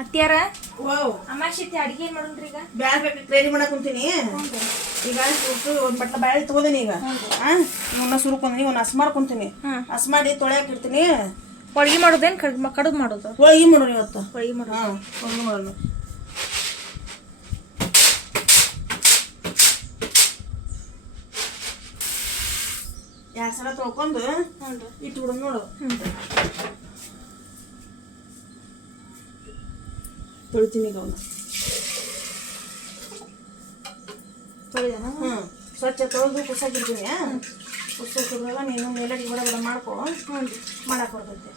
ಅತ್ಯಾರ wow ಅಮಾಶಿತಿ ಅಡಿಗೆ ಏನು ಮಾಡೋಣ್ರಿ ಈಗ ಬ್ಯಾಗ್ ರೆಡಿ ಮಾಡಕ್ ಕುಂತೀನಿ ಈಗ ಒಂದು ಬಟ್ಲ ಬ್ಯಾಳೆ ತಗೋದೀನಿ ಈಗ ಇವನ್ನ ಸುರ್ಕೊಂತೀನಿ ಇವನ್ನ ಹಸ್ ಮಾಡ್ಕೊಂತೀನಿ ಹಸ್ ಮಾಡಿ ತೊಳ್ಯಾಕ ಇಡ್ತೀನಿ ಹೋಳಿಗೆ ಮಾಡೋದೇನು ಕಡುಬು ಮಾಡೋದು ಹೋಳಿಗೆ ಮಾಡೋಣ ಇವತ್ತು ಹೋಳಿಗೆ ಮಾಡೋದು ಹೋಳಿಗೆ ಮಾಡೋಣ 2 ಸಲ ತೊಳ್ಕೊಂಡು ಇಟ್ಬಿಡೋದು ನೋಡು ತೊಳಿತೀನಿ ಈಗ ಅವನು ತೊಳೆದನ ಸ್ವಚ್ಛ ತೊಳೆದು ಕುಸಾಕಿರ್ತೀನಿ ಕುಸಾಕಿದ್ರಲ್ಲ ನೀನು ಮೇಲಡಿ ಬಡ ಬಡ ಮಾಡ್ಕೊ ಮಾಡಕ್ಕೆ ಬರ್ತೈತೆ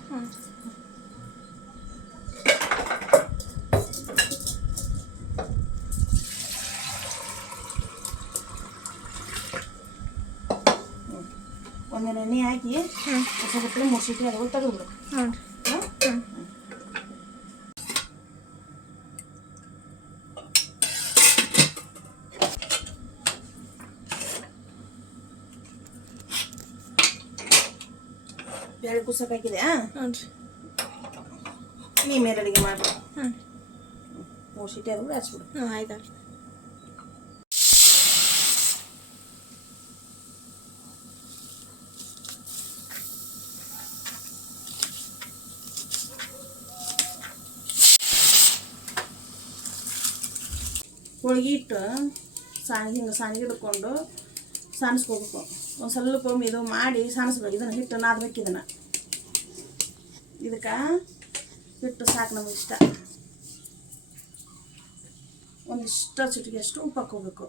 ಒಂದಿನ ಎಣ್ಣೆ ಹಾಕಿ ಹೊಸಗಟ್ಟಲೆ 3 ಸೀಟಿ ಅದ್ರಲ್ಲಿ ತೆಗೆದ್ಬಿಡು ಬೇಳೆ ಕುಸಕ್ಕೆ ಹಾಕಿದೆ ನೀ ಮೇಲೆ ಅಡಿಗೆ ಮಾಡ್ಬಿಡು 3 ಸೀಟಿ ಅದ್ಬಿಡು ಹಚ್ಬಿಡು ಆಯ್ತು ಹೋಳಿಗೆ ಇಟ್ಟು ಹಿಂಗೆ ಸಾಣಿಗೆ ಹಿಡ್ಕೊಂಡು ಸಾನಿಸ್ಕೋಬೇಕು ಒಂದು ಸ್ವಲ್ಪ ಇದು ಮಾಡಿ ಸಾನಿಸ್ಬೇಕು ಇದನ್ನು ಹಿಟ್ಟು ನಾದಬೇಕು ಇದಕ್ಕೆ ಹಿಟ್ಟು ಸಾಕು ನಮಗೆ ಇಷ್ಟ ಒಂದಿಷ್ಟು ಚಿಟಿಗೆ ಅಷ್ಟು ಉಪ್ಪು ಹಾಕ್ಕೋಬೇಕು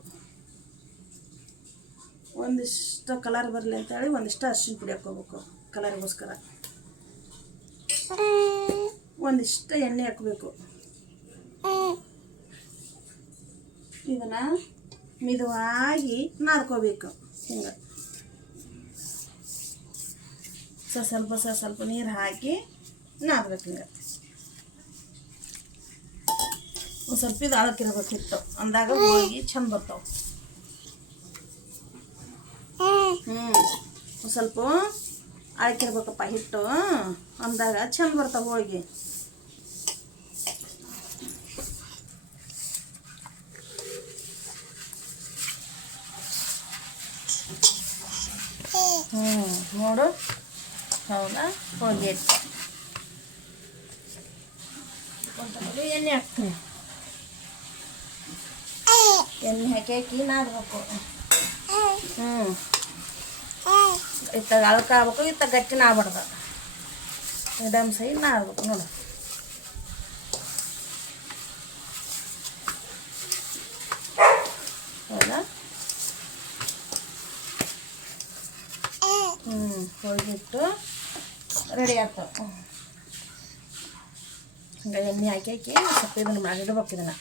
ಒಂದಿಷ್ಟು ಕಲರ್ ಬರಲಿ ಅಂತೇಳಿ ಒಂದಿಷ್ಟು ಅರಿಶಿನ ಪುಡಿ ಹಾಕ್ಕೋಬೇಕು ಕಲರಿಗೋಸ್ಕರ ಒಂದಿಷ್ಟು ಎಣ್ಣೆ ಹಾಕಬೇಕು ಇದನ್ನು ಮಿದುವಾಗಿ ನಾದ್ಕೋಬೇಕು ಹಿಂಗೆ ಸ್ವಲ್ಪ ನೀರು ಹಾಕಿ ನಾದ್ಬೇಕು ಹಿಂಗೆ ಒಂದು ಸ್ವಲ್ಪ ಇದು ಅಳಕಿರ್ಬೇಕು ಹಿಟ್ಟು ಅಂದಾಗ ಹೋಗಿ ಚಂದ ಬರ್ತಾವೆ ಒಂದು ಸ್ವಲ್ಪ ಅಳಕಿರ್ಬೇಕಪ್ಪ ಹಿಟ್ಟು ಅಂದಾಗ ಚಂದ ಬರ್ತಾವೆ ಹೋಳಿಗೆ ನೋಡು ಹೌದಾ ಹೋಳಿಗೆ ಎಣ್ಣೆ ಹಾಕ್ತೀನಿ ಎಣ್ಣೆ ಹಾಕಿ ನಾದಬೇಕು ಇತ್ತಾಗ ಅಳ್ಕ ಆಗ್ಬೇಕು ಇತ್ತಾಗ ಗಟ್ಟಿನ ಆಗ್ಬಾರ್ದು ಮೀಡಿಯಮ್ ಸೈಡ್ ನಾದಬೇಕು ನೋಡು ಹೌದಾ ಹೋಳಿಗೆ ಇಟ್ಟು ರೆಡಿ ಆಗ್ತಾವೆ ಹಂಗೆ ಎಣ್ಣೆ ಹಾಕಿ ಸ್ವಲ್ಪ ಇದನ್ನು ಮಾಡಿಡ್ಬೇಕು ಇದನ್ನು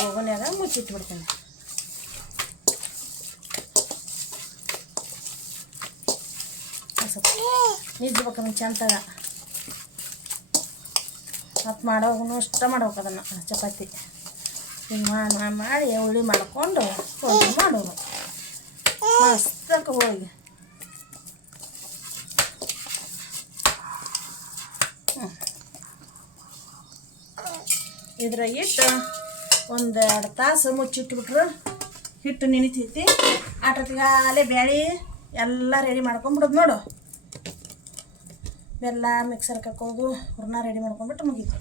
ಹೋಗೋನ್ಯಾಗ ಮುಚ್ಚಿಟ್ಬಿಡ್ತೀನಿ ಸ್ವಲ್ಪ ನಿಜ್ಬೇಕಂದ್ರೆ ಚಂದಾಗ ಮತ್ತು ಮಾಡೋಗೂ ಇಷ್ಟ ಮಾಡ್ಬೇಕು ಅದನ್ನು ಚಪಾತಿ ಹಿಂಗೆ ಮಾಡಿ ಹುಳಿ ಮಾಡ್ಕೊಂಡು ಹೋಳಿಗೆ ಮಾಡೋದು ಮಸ್ತಕ್ಕ ಹೋಳಿಗೆ ಇದ್ರಾಗ ಇಟ್ಟು 1-2 ತಾಸು ಮುಚ್ಚಿಟ್ಬಿಟ್ರು ಹಿಟ್ಟು ನೆನಿತೈತಿ ಆಟೊತ್ತಿಗೆ ಅಲ್ಲೇ ಬ್ಯಾಳೆ ಎಲ್ಲ ರೆಡಿ ಮಾಡ್ಕೊಂಬಿಡೋದು ನೋಡು ಬೆಲ್ಲ ಮಿಕ್ಸರ್ಗೆ ಹಾಕೋದು ಹೂರ್ಣ ರೆಡಿ ಮಾಡ್ಕೊಂಬಿಟ್ಟು ಮುಗೀತು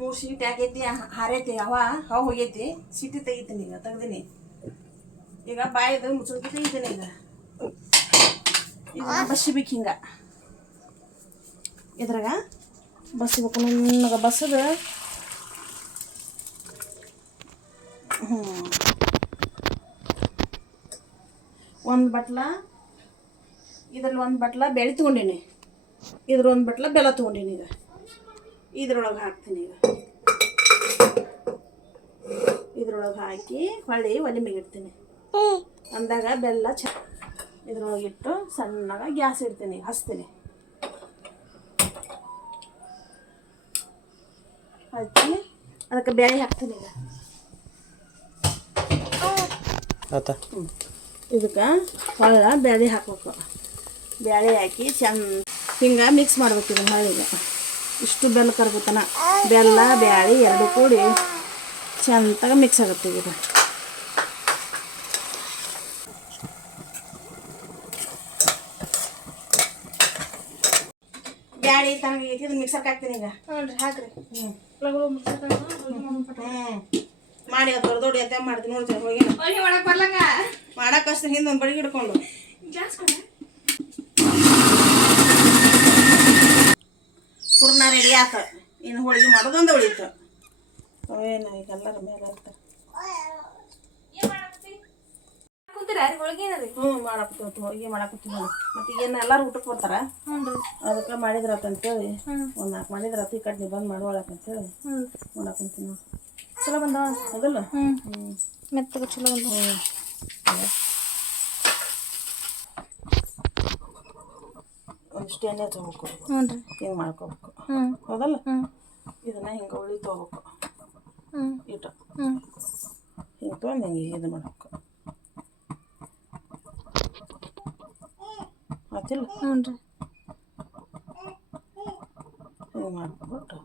3 ಸೀಟಿ ಆಗೈತಿ ಹಾರೈತಿ ಹವಾ ಹೋಗೈತಿ ಸೀಟಿ ತೆಗಿತೀನಿ ಈಗ ತೆಗ್ದೀನಿ ಈಗ ಬಾಯಿದು ಮುಚ್ಚಳ್ಕಿ ತೆಗಿತೀನಿ ಈಗ ಬಸ್ಸಿಬೇಕು ಹಿಂಗೆ ಇದ್ರಾಗ ಬಸ್ಬೇಕು ನನಗೆ ಬಸ್ಸದು ಒಂದು ಬಟ್ಲ ಇದ್ರಲ್ಲಿ 1 ಬಟ್ಲ ಬೇಳೆ ತೊಗೊಂಡೀನಿ ಇದ್ರ 1 ಬಟ್ಲ ಬೆಲ್ಲ ತೊಗೊಂಡೀನಿ ಈಗ ಇದ್ರೊಳಗೆ ಹಾಕ್ತೀನಿ ಈಗ ಇದ್ರೊಳಗೆ ಹಾಕಿ ಹೊಳ್ಳಿ ಒಲೆ ಮೇಲೆ ಇಡ್ತೀನಿ ಅಂದಾಗ ಬೆಲ್ಲ ಇದ್ರೊಳಗೆ ಇಟ್ಟು ಸಣ್ಣಗೆ ಗ್ಯಾಸ್ ಇಡ್ತೀನಿ ಹಚ್ತೀನಿ ಹಚ್ಚಿ ಅದಕ್ಕೆ ಬೇಳೆ ಹಾಕ್ತೀನಿ ಈಗ ಆಯ್ತಾ ಇದಕ್ಕೆ ಹೊಳ್ಳ ಬ್ಯಾಳೆ ಹಾಕ್ಬೇಕು. ಬ್ಯಾಳೆ ಹಾಕಿ ಚಂದ ಹಿಂಗೆ ಮಿಕ್ಸ್ ಮಾಡ್ಬೇಕು. ಇದನ್ನು ಹೊಳ್ಳಿಗೆ ಇಷ್ಟು ಬೆಲ್ಲ ಕರ್ಗುತ್ತಾನ. ಬೆಲ್ಲ ಬ್ಯಾಳೆ ಎರಡು ಕೂಡಿ ಚಂದಾಗ ಮಿಕ್ಸ್ ಆಗುತ್ತೆ. ಈಗ ಬ್ಯಾಳೆ ತನಗೆ ಇದು ಮಿಕ್ಸರ್ಗೆ ಹಾಕ್ತೀನಿ. ಈಗ ಹ್ಞೂ ರೀ ಹಾಕ್ರಿ. ಹ್ಞೂ ಹ್ಞೂ ಮಾಡಿ ದೊಡ್ಡ ದೊಡ್ಡ ಎತ್ತ ಮಾಡ್ತೀನಿ ನೋಡ್ತೀನಿ. ಹೋಗಿ ಹೋಳಿಗೆ ಮಾಡಕ್ ಬರ್ಲಂಗ ಮಾಡಕ್ಕೆ ಅಷ್ಟು ಹಿಂದೆ ಒಂದು ಬಡಿಗೆ ಹಿಡ್ಕೊಂಡು ಗ್ಯಾಸ್ ಕೊಡ. ಹೂರ್ಣ ರೆಡಿ ಆತ. ಇನ್ನು ಹೋಳಿಗೆ ಮಾಡೋದೊಂದು ಉಳಿತು. ಅವೇನು ಈಗ ಎಲ್ಲರ ಮೇಲೆ ಇರ್ತಾರೆ. ಕುಂತೀರಾ ರೀ ಹೋಳಿಗೆ ರೀ? ಹ್ಞೂ ಮಾಡಾಕತ್ತೀವಿ. ಹೋಳಿಗೆ ಮಾಡಾಕತ್ತೀವಿ ನೋಡಿ. ಮತ್ತು ಏನು ಎಲ್ಲರೂ ಊಟಕ್ಕೆ ಬರ್ತಾರ. ಹ್ಞೂ ರೀ. ಅದಕ್ಕೆ ಮಾಡಿದ್ರತ್ತಂತೇಳಿ ಒಂದು 4 ಮಾಡಿದ್ರತ್ತ. ಈ ಕಡೆ ನೀವು ಬಂದು ಮಾಡೋಳಕ್ಕಂತೇಳಿ ಹ್ಞೂ ಮಾಡಾಕಂತೀವಿ ನಾವು. ಚಲೋ ಬಂದಾವ ಅದಲ್ಲ? ಹ್ಞೂ ಹ್ಞೂ ಮೆತ್ತಗೆ ಚಲೋ ಬಂದಾವ. ಒಂದಿಷ್ಟು ಎಣ್ಣೆ ತೊಗೋಬೇಕು. ಹ್ಞೂ ರೀ. ಹಿಂಗೆ ಮಾಡ್ಕೋಬೇಕು. ಹ್ಞೂ ಹೌದಲ್ಲ? ಹ್ಞೂ ಇದನ್ನು ಹಿಂಗೆ ಉಳ್ಳಿ ತೊಗೋಬೇಕು. ಹ್ಞೂ ಇಟ್ಟು ಹ್ಞೂ ಹಿಂಗೆ ತೊಗೊಂಡು ಹಿಂಗೆ ಇದು ಮಾಡ್ಬೇಕು. ಆತಿಲ್ಲ? ಹ್ಞೂ ರೀ. ಹಿಂಗೆ ಮಾಡ್ಕೊಬಿಟ್ಟು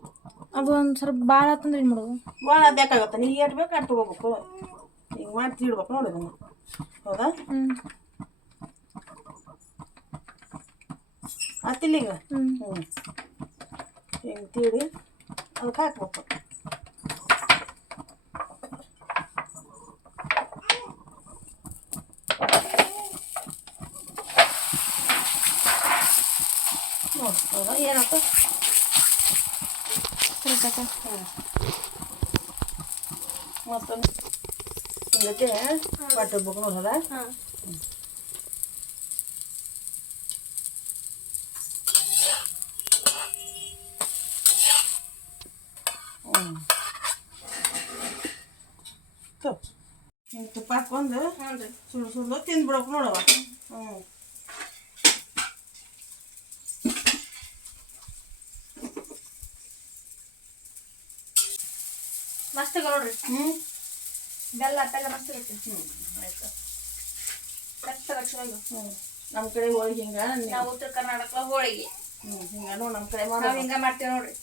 ಅದು ಒಂದು ಸ್ವಲ್ಪ ಭಾಳ ಆತಂದ್ರೆ ಏನು ಮಾಡೋದು? ಭಾಳ ಬೇಕಾಗತ್ತೆ. ನೀ ಎಷ್ಟು ಬೇಕು ಅಷ್ಟು ತೊಗೋಬೇಕು. ಹಿಂಗೆ ಮಾಡಿ ತೀಡ್ಬೇಕು ನೋಡಿ ಇದನ್ನು. ಹೌದಾ? ಹ್ಞೂ ಆತಿಲ್ಲ ಈಗ? ಹ್ಞೂ ಹ್ಞೂ ಹಿಂಗೆ ತೀಡಿ ಅದಕ್ಕೆ ಹಾಕ್ಬೇಕು. ನೋಡಿ ಹೌದಾ? ಏನಪ್ಪ ಸ್ವಲ್ಪ ಹ್ಞೂ ಮತ್ತೊಂದು ಹಿಂಗತ್ತೆ ಬಟ್ಟಿರ್ಬೇಕು ನೋಡೋದ. ಹಾಂ ಹಿಂಗೆ ತುಪ್ಪ ಹಾಕ್ಕೊಂಡು ಹ್ಞೂ ರೀ. ಸುಳ್ಳು ಸುಳ್ಳು ತಿಂದ್ಬಿಡೋಕೆ ನೋಡವ. ಹ್ಞೂ ಮಸ್ತ್ ನೋಡ್ರಿ. ಹ್ಞೂ ಬೆಲ್ಲ ಬೆಲ್ಲ ಮಸ್ತ್ ಇರುತ್ತೆ. ಹ್ಞೂ ಆಯ್ತು. ಮೆತ್ತಗೆ ಚಲೋ. ಹ್ಞೂ ನಮ್ಮ ಕಡೆ ಹೋಳಿಗೆ ಹಿಂಗೆ ನಾವು ಉತ್ತರ ಕರ್ನಾಟಕ ಹೋಳಿಗೆ ಹಿಂಗೆ ನೋಡಿ ನಮ್ಮ ಕಡೆ ನಾವು ಮಾಡೋ ಹಿಂಗೆ ಮಾಡ್ತೀವಿ ನೋಡ್ರಿ.